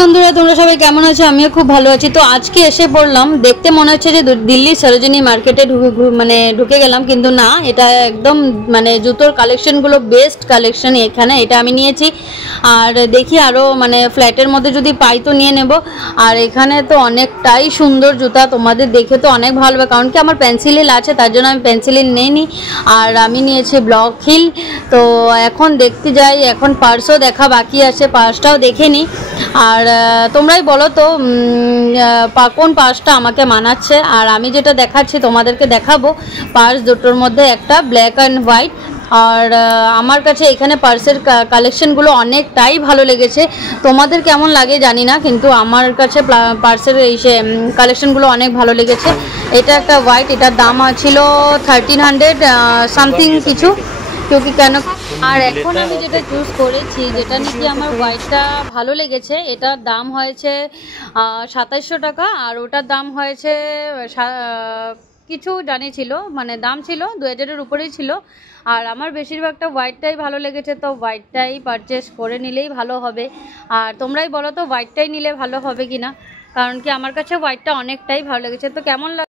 বন্ধুরা, তোমরা সবাই কেমন আছো? আমিও খুব ভালো আছি। তো আজকে এসে পড়লাম, দেখতে মনে হচ্ছে যে দিল্লির সরোজিনী মার্কেটে ঢুকে গেলাম, কিন্তু না, এটা একদম জুতোর কালেকশনগুলো বেস্ট কালেকশন এখানে। এটা আমি নিয়েছি, আর দেখি আরও ফ্ল্যাটের মধ্যে যদি পাই তো নিয়ে নেব। আর এখানে তো অনেকটাই সুন্দর জুতা, তোমাদের দেখে তো অনেক ভালো হবে, কারণ কি আমার পেন্সিল হিল আছে, তার জন্য আমি পেন্সিল হিল নিইনি। আর আমি নিয়েছি ব্লক হিল। তো এখন দেখতে যাই, এখন পার্সও দেখা বাকি আছে, পার্সটাও দেখে নিই। আর তোমরাই বলো তো কোন পার্সটা আমাকে মানাচ্ছে। আর আমি যেটা দেখাচ্ছি তোমাদেরকে দেখাবো, পার্স দুটোর মধ্যে একটা ব্ল্যাক অ্যান্ড হোয়াইট। আর আমার কাছে এখানে পার্সের কালেকশনগুলো অনেকটাই ভালো লেগেছে। তোমাদের কেমন লাগে জানি না, কিন্তু আমার কাছে পার্সের এই কালেকশনগুলো অনেক ভালো লেগেছে। এটা একটা হোয়াইট, এটার দাম ছিল 1300 সামথিং কিছু, क्योंकि কেন। আর এখন আমি যেটা চুজ করেছি, যেটা নাকি আমার হোয়াইটটা ভালো লেগেছে, এটার দাম হয়েছে 2700 টাকা, আর ওটার দাম হয়েছে কিছু জানিয়েছিল, দাম ছিল 2000-এর উপরেই ছিল। আর আমার বেশিরভাগটা হোয়াইটটাই ভালো লেগেছে, তো হোয়াইটটাই পারচেস করে নিলেই ভালো হবে। আর তোমরাই বলো তো হোয়াইটটাই নিলে ভালো হবে কি না, কারণ কি আমার কাছে হোয়াইটটা অনেকটাই ভালো লেগেছে। তো কেমন